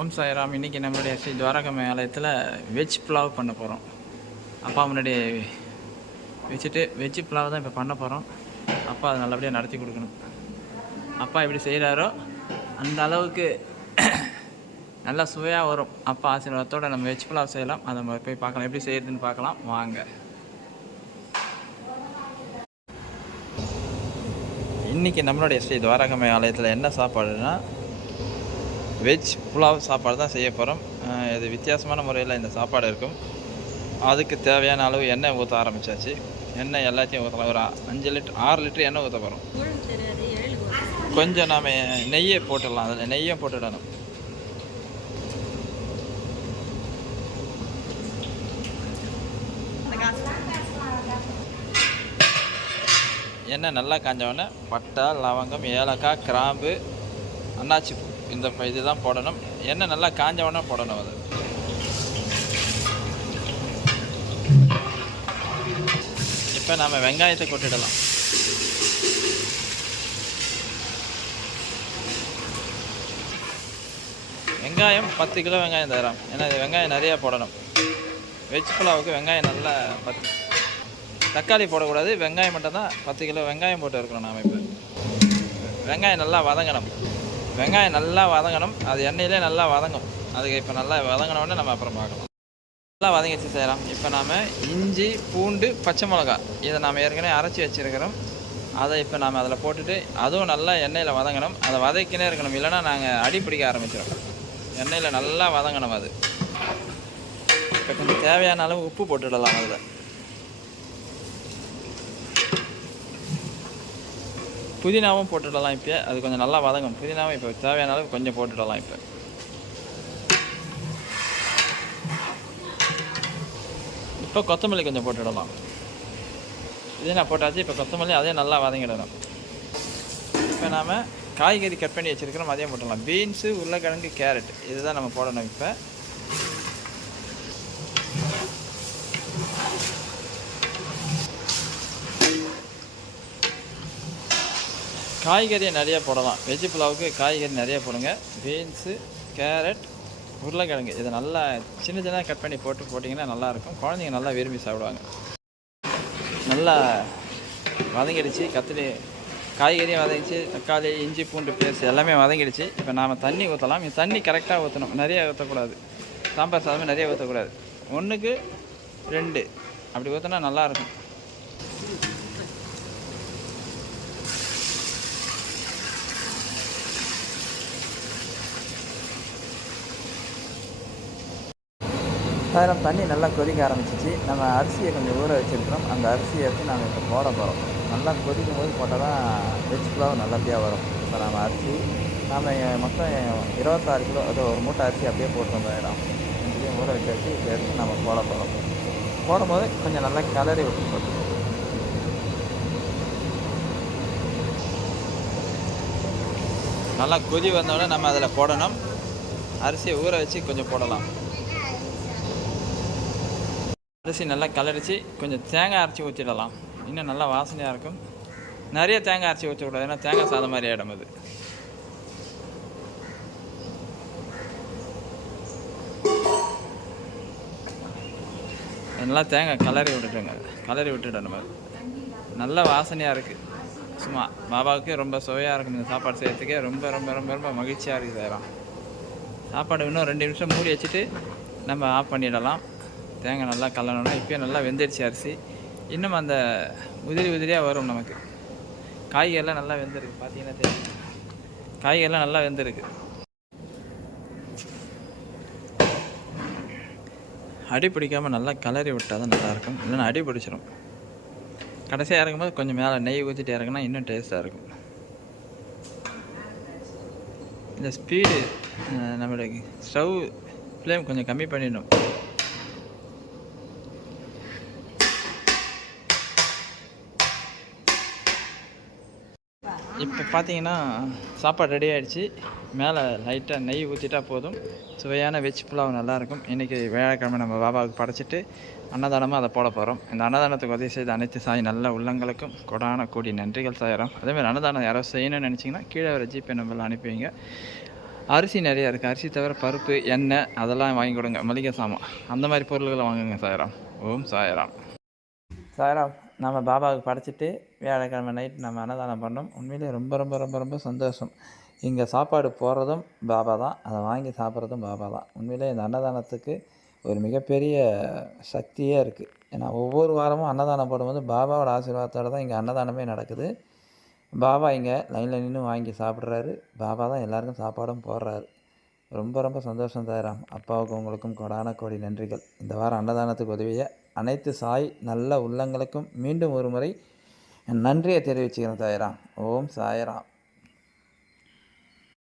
ஓம் சாய்ராம். இன்றைக்கி நம்மளுடைய ஸ்ரீ துவாரகமை ஆலயத்தில் வெஜ் புலாவ் பண்ண போகிறோம் அப்பா முன்னாடி வச்சுட்டு வெஜ் புலாவ் தான் இப்போ பண்ண போகிறோம் அப்பா அதை நல்லபடியாக நடத்தி கொடுக்கணும். அப்பா எப்படி செய்கிறாரோ அந்த அளவுக்கு நல்லா சுவையாக வரும். அப்பா ஆசீர்வாதத்தோடு நம்ம வெஜ் புலாவ் செய்யலாம். அதை நம்ம போய் பார்க்கலாம். எப்படி செய்கிறதுன்னு பார்க்கலாம். வாங்க. இன்றைக்கி நம்மளுடைய ஸ்ரீ துவாரகமை ஆலயத்தில் என்ன சாப்பாடுனா வெஜ் புலாவ் சாப்பாடு தான் செய்ய போகிறோம் இது வித்தியாசமான முறையில் இந்த சாப்பாடு இருக்கும். அதுக்கு தேவையான அளவு எண்ணெய் ஊற்ற ஆரம்பிச்சாச்சு. எண்ணெய் எல்லாத்தையும் ஊற்றலாம் ஒரு அஞ்சு லிட்டர் ஆறு லிட்டர் எண்ணெய் ஊற்ற போகிறோம் கொஞ்சம் நாம் நெய்யை போட்டுடலாம். அதில் நெய்யை போட்டுடணும். எண்ணெய் நல்லா காஞ்சவொடனே பட்டை லவங்கம் ஏலக்காய் கிராம்பு அன்னாச்சி பூ இந்த இது இதுதான் போடணும். எண்ணெய் நல்லா காஞ்ச போடணும் அது. இப்போ நாம் வெங்காயத்தை கொட்டிடலாம். வெங்காயம் பத்து கிலோ வெங்காயம் தரோம் ஏன்னா இது வெங்காயம் நிறையா போடணும். வெஜ் புலாவுக்கு வெங்காயம் நல்லா பத்து தக்காளி போடக்கூடாது. வெங்காயம் மட்டும்தான் பத்து கிலோ வெங்காயம் போட்டு இருக்கணும் நாம் இப்போ. வெங்காயம் நல்லா வதங்கணும். வெங்காயம் நல்லா வதங்கணும். அது எண்ணெயிலே நல்லா வதங்கும். அதுக்கு இப்போ நல்லா வதங்கினோடனே நம்ம அப்புறம் பார்க்கலாம். நல்லா வதங்கிச்சு செய்யலாம் இப்போ நாம் இஞ்சி பூண்டு பச்சை மிளகா இதை நாம் ஏற்கனவே அரைச்சி வச்சுருக்கிறோம். அதை இப்போ நாம் அதில் போட்டுட்டு அதுவும் நல்லா எண்ணெயில் வதங்கணும். அதை வதக்கினே இருக்கணும். இல்லைன்னா நாங்கள் அடி பிடிக்க ஆரம்பிச்சிடும் எண்ணெயில் நல்லா வதங்கணும் அது. இப்போ கொஞ்சம் தேவையான அளவு உப்பு போட்டுடலாம் அதில். புதினாவும் போட்டுடலாம் இப்போ அது கொஞ்சம் நல்லா வதங்கும். புதினாவும் இப்போ தேவையான அளவுக்கு கொஞ்சம் போட்டுடலாம் இப்போ. இப்போ கொத்தமல்லி கொஞ்சம் போட்டுடலாம். புதினா போட்டாச்சு இப்போ கொத்தமல்லி அதே நல்லா வதங்கிடணும். இப்போ நாம் காய்கறி கட் பண்ணி வச்சுருக்கிறோம் அதே போட்டுடலாம். பீன்ஸு உருளைக்கிழங்கு கேரட். இதுதான் நம்ம போடணும் இப்போ. காய்கறியை நிறைய போடலாம். வெஜ் புலாவுக்கு காய்கறி நிறைய போடுங்க. பீன்ஸு கேரட் உருளைக்கிழங்கு. இதை நல்லா சின்ன சின்ன கட் பண்ணி போட்டு போட்டிங்கன்னா நல்லாயிருக்கும். குழந்தைங்க நல்லா விரும்பி சாப்பிடுவாங்க. நல்லா வதங்கிடுச்சு. கத்திரி காய்கறியும் வதங்கிச்சு தக்காளி இஞ்சி பூண்டு பேஸ்ட் எல்லாமே வதங்கிடுச்சு. இப்போ நாம் தண்ணி ஊற்றலாம் இந்த தண்ணி கரெக்டாக ஊற்றணும் நிறைய ஊற்றக்கூடாது சாம்பார் சாதமே நிறைய ஊற்றக்கூடாது ஒன்றுக்கு ரெண்டு. அப்படி ஊற்றினா நல்லாயிருக்கும். அதில் தண்ணி நல்லா கொதிக்க ஆரம்பிச்சிச்சு. நம்ம அரிசியை கொஞ்சம் ஊற வச்சுருக்கிறோம். அந்த அரிசியை எடுத்து நாங்கள் இப்போ போட போகிறோம் நல்லா கொதிக்கும் போது போட்டால் தான் வெஜ் புலாவ் நல்லபடியாக வரும். இப்போ நம்ம அரிசி நாம் மொத்தம் இருபத்தாறு கிலோ அது ஒரு மூட்டை அரிசி அப்படியே போட்டு இடம் ரெண்டுலேயும் ஊற வச்சு வச்சு இப்போ எடுத்து நம்ம போட போகிறோம் போடும்போது கொஞ்சம் நல்லா கிளறி விட்டு போட்டு. நல்லா கொதி வந்தோடனே நம்ம அதில் போடணும். அரிசியை ஊற வச்சு கொஞ்சம் போடலாம். அரிசி நல்லா கலரிச்சு கொஞ்சம் தேங்காய் அரைச்சி ஊற்றிடலாம் இன்னும் நல்லா வாசனையாக இருக்கும். நிறைய தேங்காய் அரைச்சி ஊற்றக்கூடாது ஏன்னா தேங்காய் சாதம் மாதிரி ஆகிடும் அது. நல்லா தேங்காய் கலரி விட்டுட்டுங்க கலரி விட்டுடணும் அது நல்ல வாசனையாக இருக்குது சும்மா பாபாவுக்கு ரொம்ப சுவையாக இருக்கும் இந்த சாப்பாடு செய்கிறதுக்கே ரொம்ப ரொம்ப ரொம்ப ரொம்ப மகிழ்ச்சியாக இருக்குது செய்யலாம் சாப்பாடு இன்னும் ரெண்டு நிமிஷம் மூடி வச்சுட்டு நம்ம ஆஃப் பண்ணிடலாம். தேங்காய் நல்லா கலரணும். இப்போயே நல்லா வெந்துடுச்சு அரிசி. இன்னும் அந்த உதிரி உதிரியாக வரும் நமக்கு. காய்கறிலாம் நல்லா வெந்திருக்கு. பார்த்தீங்கன்னா தெரியும். காய்கறிலாம் நல்லா வெந்திருக்கு. அடி பிடிக்காமல் நல்லா கிளறி விட்டால் தான் நல்லாயிருக்கும் இல்லைன்னா அடி பிடிச்சிடும் கடைசியாக இறங்கும்போது கொஞ்சம் மேலே நெய் ஊற்றிட்டு இறங்கினா இன்னும் டேஸ்ட்டாக இருக்கும். இந்த ஸ்பீடு நம்மளோட ஸ்டவ் ஃப்ளேம் கொஞ்சம் கம்மி பண்ணிடணும். இப்போ பார்த்தீங்கன்னா சாப்பாடு ரெடி ஆகிடுச்சு மேலே லைட்டாக நெய் ஊற்றிட்டா போதும். சுவையான வெஜ் புலாவ் நல்லாயிருக்கும். இன்றைக்கி வியாழக்கிழமை நம்ம பாபாவுக்கு படைச்சிட்டு அன்னதானமாக அதை போட போகிறோம் இந்த அன்னதானத்துக்கு உதவி செய்த அனைத்து சாய் நல்ல உள்ளங்களுக்கும் கொடான கூடி நன்றிகள் சாயிரம். அதேமாதிரி அன்னதானம் யாரோ செய்யணும்னு நினச்சிங்கன்னா கீழே வர ஜிபே நம்பரில் அனுப்பிவிங்க. அரிசி நிறையா இருக்குது அரிசி தவிர பருப்பு எண்ணெய் அதெல்லாம் வாங்கி கொடுங்க. மளிகை சாமான். அந்த மாதிரி பொருள்களை வாங்குங்க சாயராம். ஓம் சாயராம். சாயராம் நம்ம பாபாவுக்கு படைச்சிட்டு வியாழக்கிழமை நைட் நம்ம அன்னதானம் பண்ணோம். உண்மையிலேயே ரொம்ப ரொம்ப ரொம்ப ரொம்ப சந்தோஷம். இங்கே சாப்பாடு போடுறதும் பாபா தான். அதை வாங்கி சாப்பிட்றதும் பாபா தான். உண்மையிலே இந்த அன்னதானத்துக்கு ஒரு மிகப்பெரிய சக்தியே இருக்குது ஏன்னா ஒவ்வொரு வாரமும் அன்னதானம் போடும்போது பாபாவோட ஆசீர்வாதத்தோடு தான் இங்கே அன்னதானமே நடக்குது. பாபா இங்கே லைனில் நின்று வாங்கி சாப்பிட்றாரு. பாபா தான் எல்லாருக்கும் சாப்பாடும் போடுறாரு. ரொம்ப ரொம்ப சந்தோஷம் தராம் அப்பாவுக்கும் உங்களுக்கும் கொடான கோடி நன்றிகள். இந்த வாரம் அன்னதானத்துக்கு உதவிய அனைத்து சாய் நல்ல உள்ளங்களுக்கும் மீண்டும் ஒரு முறை நன்றியை தெரிவிச்சுக்கிறேன் சாயராம் ஓம் சாயராம்